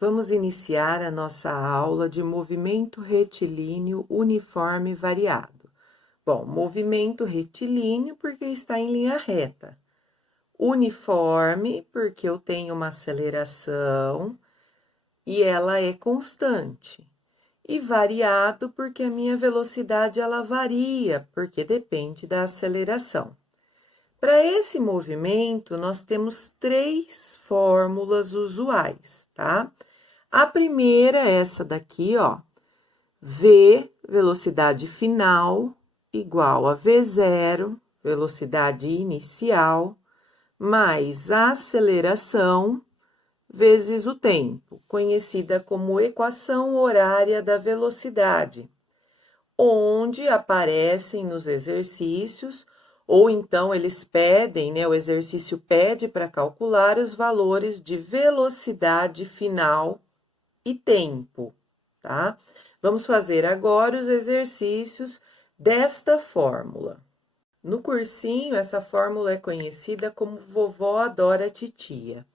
Vamos iniciar a nossa aula de movimento retilíneo uniforme variado. Bom, movimento retilíneo porque está em linha reta. Uniforme porque eu tenho uma aceleração e ela é constante. E variado porque a minha velocidade ela varia, porque depende da aceleração. Para esse movimento, nós temos três fórmulas usuais, tá? A primeira é essa daqui, ó. V, velocidade final, igual a V0, velocidade inicial, mais a aceleração, vezes o tempo, conhecida como equação horária da velocidade, onde aparecem nos exercícios, ou então eles pedem, né? O exercício pede para calcular os valores de velocidade final e tempo, tá? Vamos fazer agora os exercícios desta fórmula. No cursinho, essa fórmula é conhecida como vovó adora titia.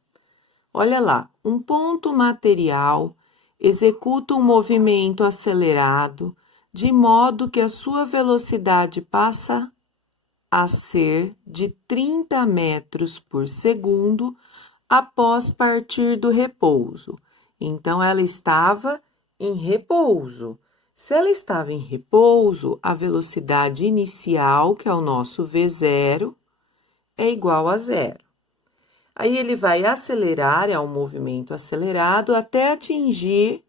Olha lá, um ponto material executa um movimento acelerado de modo que a sua velocidade passa a ser de 30 metros por segundo após partir do repouso. Então, ela estava em repouso. Se ela estava em repouso, a velocidade inicial, que é o nosso V0, é igual a zero. Aí, ele vai acelerar, é um movimento acelerado, até atingir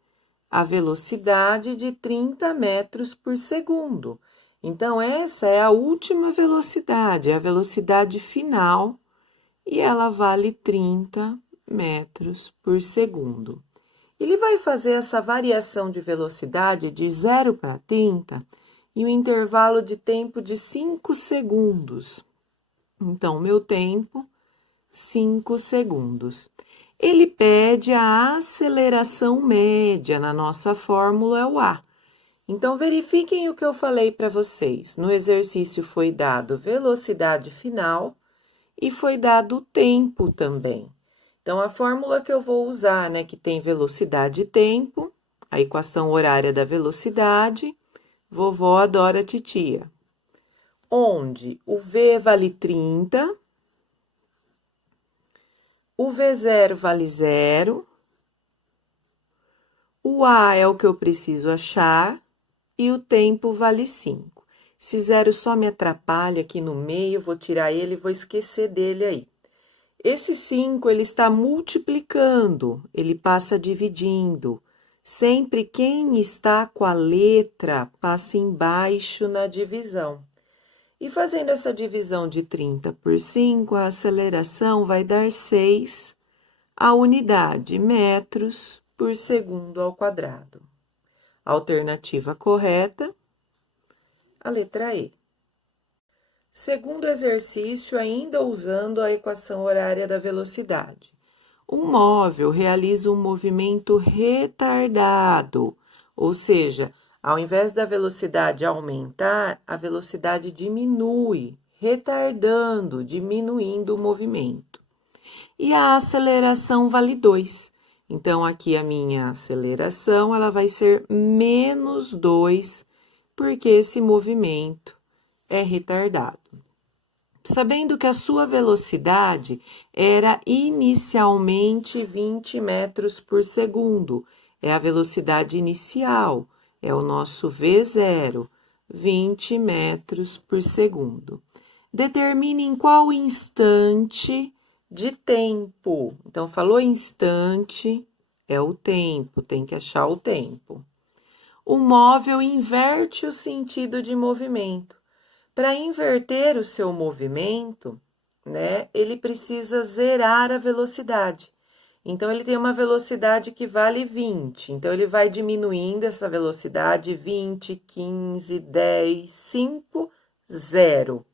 a velocidade de 30 metros por segundo. Então, essa é a última velocidade, é a velocidade final, e ela vale 30 metros por segundo. Ele vai fazer essa variação de velocidade de 0 para 30 em um intervalo de tempo de 5 segundos. Então, meu tempo, 5 segundos. Ele pede a aceleração média, na nossa fórmula é o A. Então, verifiquem o que eu falei para vocês. No exercício foi dado velocidade final e foi dado o tempo também. Então, a fórmula que eu vou usar, né, que tem velocidade e tempo, a equação horária da velocidade, vovó adora titia. Onde o V vale 30, o V0 vale 0, o A é o que eu preciso achar e o tempo vale 5. Esse zero só me atrapalha aqui no meio, vou tirar ele e vou esquecer dele aí. Esse 5, ele está multiplicando, ele passa dividindo. Sempre quem está com a letra passa embaixo na divisão. E fazendo essa divisão de 30 por 5, a aceleração vai dar 6, a unidade metros por segundo ao quadrado. Alternativa correta, a letra E. Segundo exercício, ainda usando a equação horária da velocidade. Um móvel realiza um movimento retardado, ou seja, ao invés da velocidade aumentar, a velocidade diminui, retardando, diminuindo o movimento. E a aceleração vale 2. Então, aqui a minha aceleração ela vai ser menos 2, porque esse movimento é retardado. Sabendo que a sua velocidade era inicialmente 20 metros por segundo, é a velocidade inicial, é o nosso V0, 20 metros por segundo. Determine em qual instante de tempo. Então, falou instante, é o tempo, tem que achar o tempo. O móvel inverte o sentido de movimento. Para inverter o seu movimento, né, ele precisa zerar a velocidade. Então, ele tem uma velocidade que vale 20. Então, ele vai diminuindo essa velocidade, 20, 15, 10, 5, 0.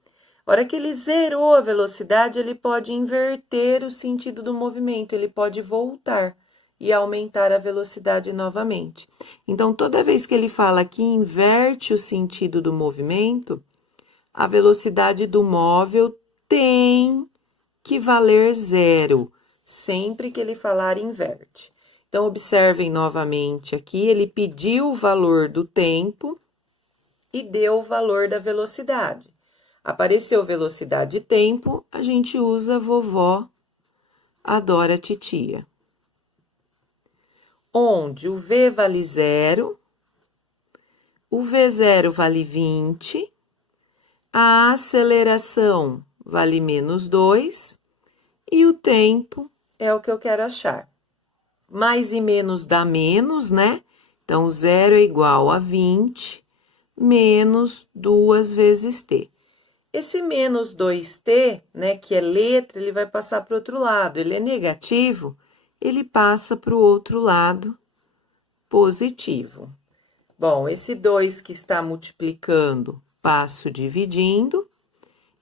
A hora que ele zerou a velocidade, ele pode inverter o sentido do movimento, ele pode voltar e aumentar a velocidade novamente. Então, toda vez que ele fala que inverte o sentido do movimento, a velocidade do móvel tem que valer 0, sempre que ele falar inverte. Então, observem novamente aqui, ele pediu o valor do tempo e deu o valor da velocidade. Apareceu velocidade e tempo, a gente usa vovó adora titia. Onde o V vale 0, o V0 vale 20, a aceleração vale menos 2 e o tempo é o que eu quero achar. Mais e menos dá menos, né? Então, 0 é igual a 20 menos 2 vezes t. Esse menos 2t, né, que é letra, ele vai passar para o outro lado. Ele é negativo, ele passa para o outro lado positivo. Bom, esse 2 que está multiplicando, passo dividindo.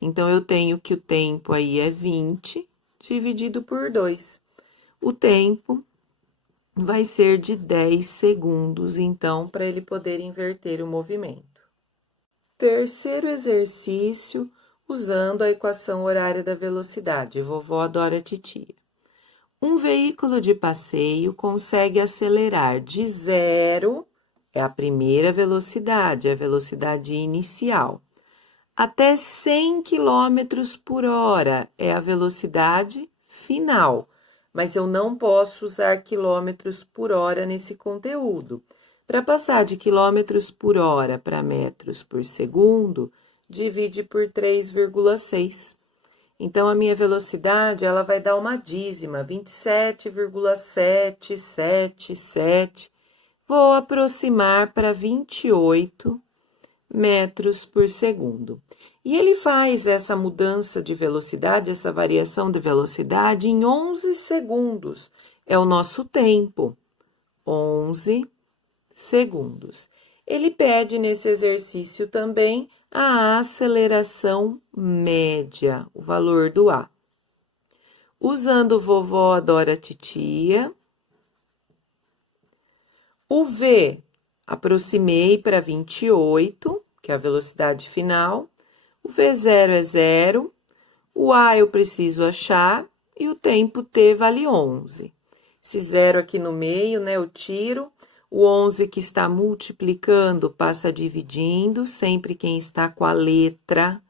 Então, eu tenho que o tempo aí é 20 dividido por 2. O tempo vai ser de 10 segundos, então, para ele poder inverter o movimento. Terceiro exercício, usando a equação horária da velocidade. Vovó adora titia. Um veículo de passeio consegue acelerar de 0, é a primeira velocidade, é a velocidade inicial, até 100 km por hora, é a velocidade final. Mas eu não posso usar quilômetros por hora nesse conteúdo. Para passar de quilômetros por hora para metros por segundo, divide por 3,6. Então, a minha velocidade, ela vai dar uma dízima, 27,777. Vou aproximar para 28 metros por segundo. E ele faz essa mudança de velocidade, essa variação de velocidade em 11 segundos. É o nosso tempo, 11 segundos. Ele pede nesse exercício também a aceleração média, o valor do A. Usando vovó adora titia. O V, aproximei para 28, que é a velocidade final. O V0 é 0, o A eu preciso achar e o tempo T vale 11. Esse 0 aqui no meio, né, eu tiro. O 11 que está multiplicando passa dividindo, sempre quem está com a letra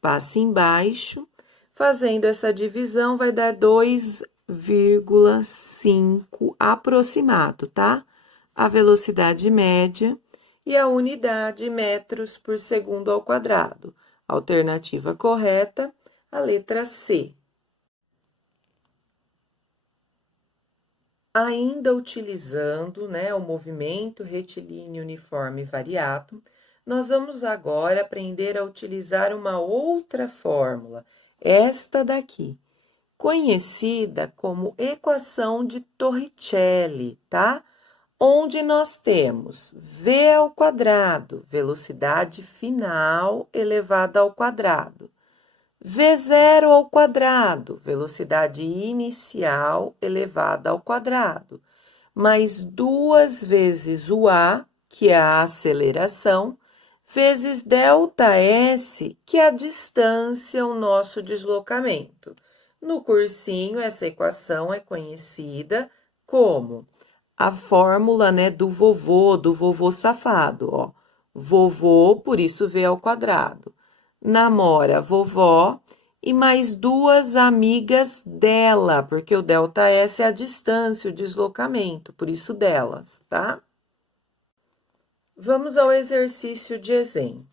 passa embaixo. Fazendo essa divisão vai dar 2,5 aproximado, tá? A velocidade média e a unidade metros por segundo ao quadrado. Alternativa correta, a letra C. Ainda utilizando, né, o movimento retilíneo uniforme variado, nós vamos agora aprender a utilizar uma outra fórmula, esta daqui, conhecida como equação de Torricelli, tá? Onde nós temos v ao quadrado, velocidade final elevada ao quadrado. V0 ao quadrado, velocidade inicial elevada ao quadrado, mais 2 vezes o A, que é a aceleração, vezes ΔS, que é a distância, o nosso deslocamento. No cursinho, essa equação é conhecida como a fórmula, né, do vovô safado, ó. Vovô, por isso V ao quadrado. Namora vovó e mais 2 amigas dela, porque o ΔS é a distância, o deslocamento, por isso delas, tá? Vamos ao exercício de exemplo.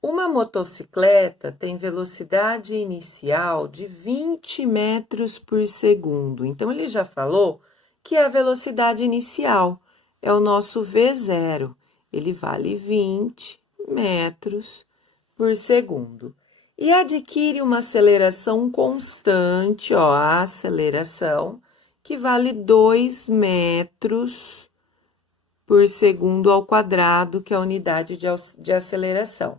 Uma motocicleta tem velocidade inicial de 20 metros por segundo. Então, ele já falou que é a velocidade inicial, é o nosso V0. Ele vale 20 metros por segundo. E adquire uma aceleração constante, ó, a aceleração, que vale 2 metros por segundo ao quadrado, que é a unidade de aceleração.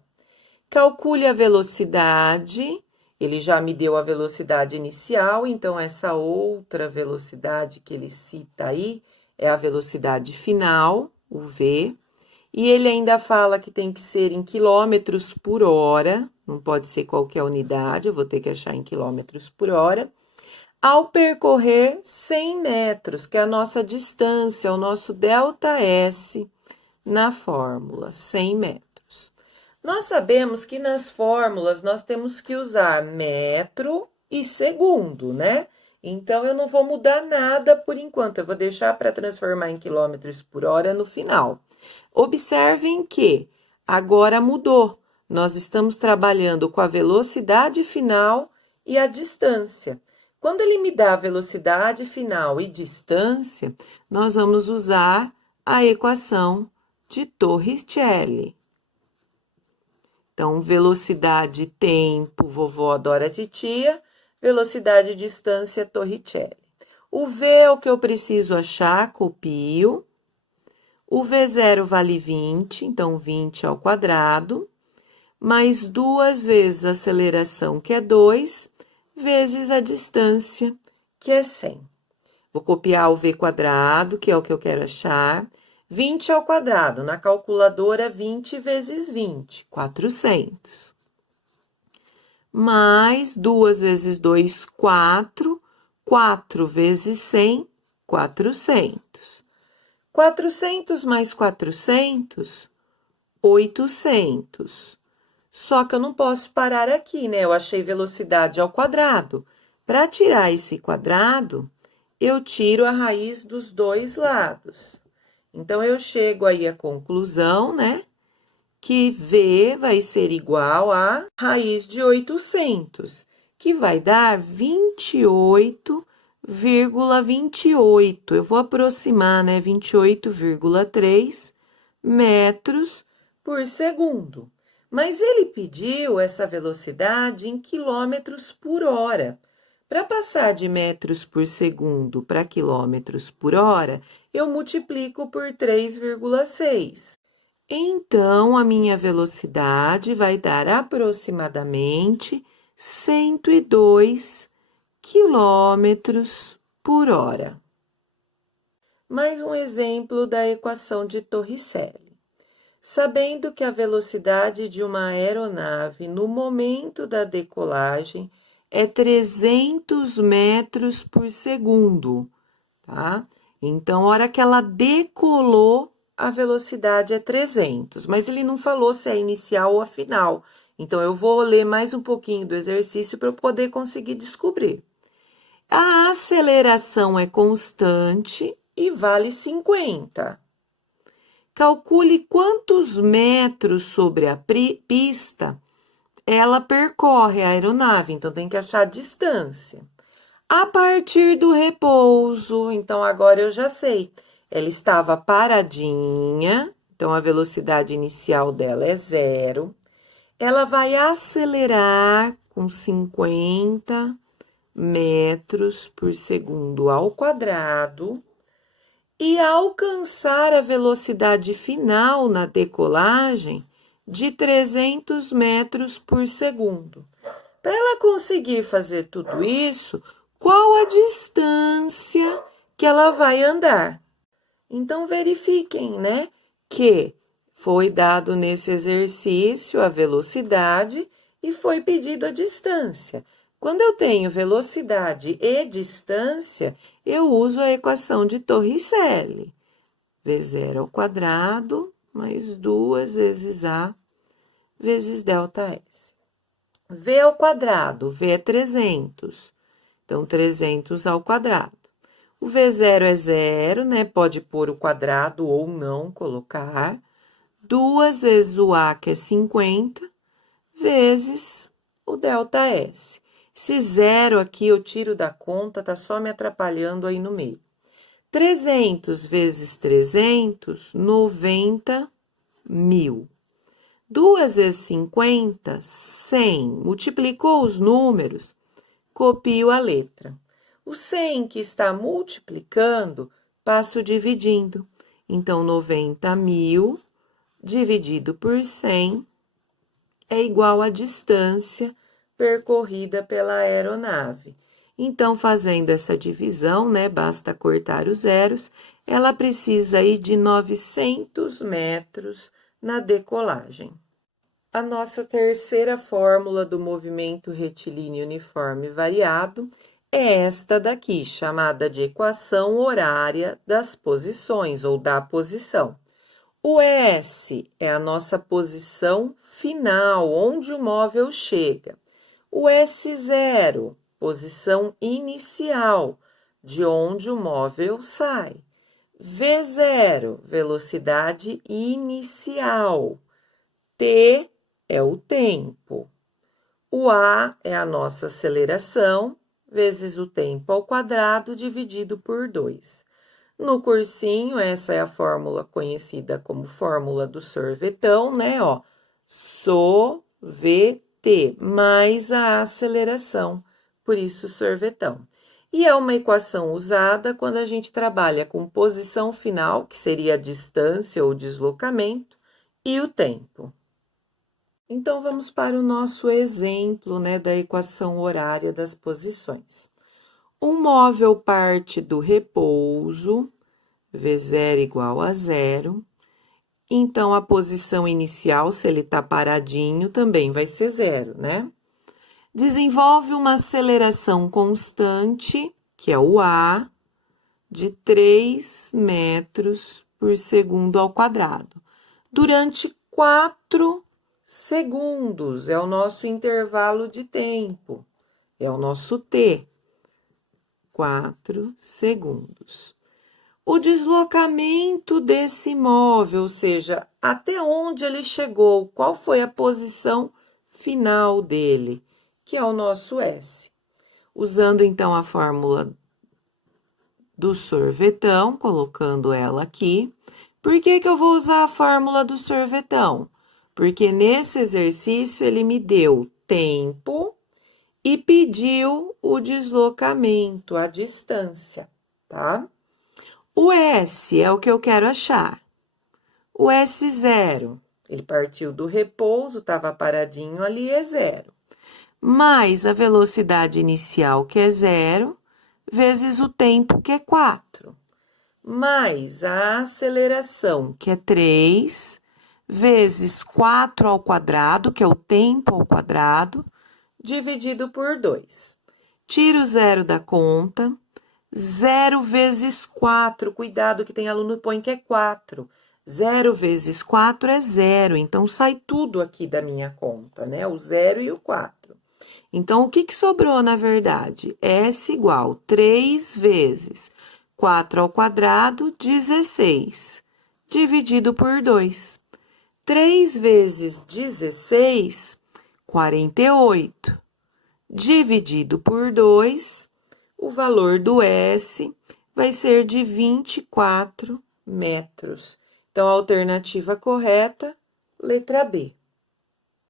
Calcule a velocidade, ele já me deu a velocidade inicial, então essa outra velocidade que ele cita aí é a velocidade final, o V. E ele ainda fala que tem que ser em quilômetros por hora, não pode ser qualquer unidade, eu vou ter que achar em quilômetros por hora. ao percorrer 100 metros, que é a nossa distância, o nosso ΔS na fórmula, 100 metros. Nós sabemos que nas fórmulas nós temos que usar metro e segundo, né? Então, eu não vou mudar nada por enquanto, eu vou deixar para transformar em quilômetros por hora no final. Observem que agora mudou. Nós estamos trabalhando com a velocidade final e a distância. Quando ele me dá a velocidade final e distância, nós vamos usar a equação de Torricelli. Então, velocidade, tempo, vovó adora titia, velocidade, distância, Torricelli. O V é o que eu preciso achar, copio. O V0 vale 20, então 20 ao quadrado, mais 2 vezes a aceleração, que é 2, vezes a distância, que é 100. Vou copiar o V quadrado, que é o que eu quero achar. 20 ao quadrado, na calculadora, 20 vezes 20, 400. Mais 2 vezes 2, 4. 4 vezes 100, 400. 400 mais 400, 800. Só que eu não posso parar aqui, né? Eu achei velocidade ao quadrado. Para tirar esse quadrado, eu tiro a raiz dos dois lados. Então, eu chego aí à conclusão, né? Que V vai ser igual a raiz de 800, que vai dar 28,28. Eu vou aproximar, né? 28,3 metros por segundo. Mas ele pediu essa velocidade em quilômetros por hora. Para passar de metros por segundo para quilômetros por hora, eu multiplico por 3,6. Então, a minha velocidade vai dar aproximadamente 102 quilômetros por hora. Mais um exemplo da equação de Torricelli. Sabendo que a velocidade de uma aeronave no momento da decolagem é 300 metros por segundo, tá? Então, a hora que ela decolou, a velocidade é 300, mas ele não falou se é inicial ou a final. Então, eu vou ler mais um pouquinho do exercício para eu poder conseguir descobrir. A aceleração é constante e vale 50. Calcule quantos metros sobre a pista ela percorre a aeronave, então tem que achar a distância. A partir do repouso, então agora eu já sei. Ela estava paradinha, então a velocidade inicial dela é 0. Ela vai acelerar com 50 metros por segundo ao quadrado e alcançar a velocidade final na decolagem de 300 metros por segundo. Para ela conseguir fazer tudo isso, qual a distância que ela vai andar? Então, verifiquem, né, que foi dado nesse exercício a velocidade e foi pedido a distância. Quando eu tenho velocidade e distância, eu uso a equação de Torricelli. V0 ao quadrado mais 2 vezes A vezes ΔS. V ao quadrado, V é 300, então 300 ao quadrado. O V0 é 0, né? Pode pôr o quadrado ou não colocar. 2 vezes o A, que é 50, vezes o ΔS. Esse zero aqui eu tiro da conta, tá só me atrapalhando aí no meio. 300 vezes 300, 90.000. 2 vezes 50, 100. Multiplicou os números, copio a letra. O 100 que está multiplicando, passo dividindo. Então, 90.000 dividido por 100 é igual à distância percorrida pela aeronave. Então, fazendo essa divisão, né, basta cortar os zeros, ela precisa ir de 900 metros na decolagem. A nossa terceira fórmula do movimento retilíneo uniforme variado é esta daqui, chamada de equação horária das posições, ou da posição. O S é a nossa posição final, onde o móvel chega. O S0, posição inicial, de onde o móvel sai. V0, velocidade inicial. T é o tempo. O A é a nossa aceleração, vezes o tempo ao quadrado, dividido por 2. No cursinho, essa é a fórmula conhecida como fórmula do sorvetão, né? Ó, SOVT, mais a aceleração, por isso sorvetão. E é uma equação usada quando a gente trabalha com posição final, que seria a distância ou deslocamento, e o tempo. Então, vamos para o nosso exemplo, né, da equação horária das posições. Um móvel parte do repouso, V0 igual a 0. Então, a posição inicial, se ele está paradinho, também vai ser 0, né? Desenvolve uma aceleração constante, que é o A, de 3 metros por segundo ao quadrado, durante 4 segundos. É o nosso intervalo de tempo, é o nosso T. 4 segundos. O deslocamento desse móvel, ou seja, até onde ele chegou, qual foi a posição final dele, que é o nosso S. Usando, então, a fórmula do sorvetão, colocando ela aqui. Por que eu vou usar a fórmula do sorvetão? Porque nesse exercício ele me deu tempo e pediu o deslocamento, a distância, tá? O S é o que eu quero achar. O S0, ele partiu do repouso, estava paradinho ali, é 0. Mais a velocidade inicial, que é 0, vezes o tempo, que é 4. Mais a aceleração, que é 3, vezes 4 ao quadrado, que é o tempo ao quadrado, dividido por 2. Tira o 0 da conta. 0 vezes 4, cuidado que tem aluno que põe que é 4. 0 vezes 4 é 0, então sai tudo aqui da minha conta, né? O 0 e o 4. Então, o que sobrou, na verdade? S igual 3 vezes 4 ao quadrado, 16, dividido por 2. 3 vezes 16, 48. Dividido por 2, o valor do S vai ser de 24 metros. Então, a alternativa correta, letra B.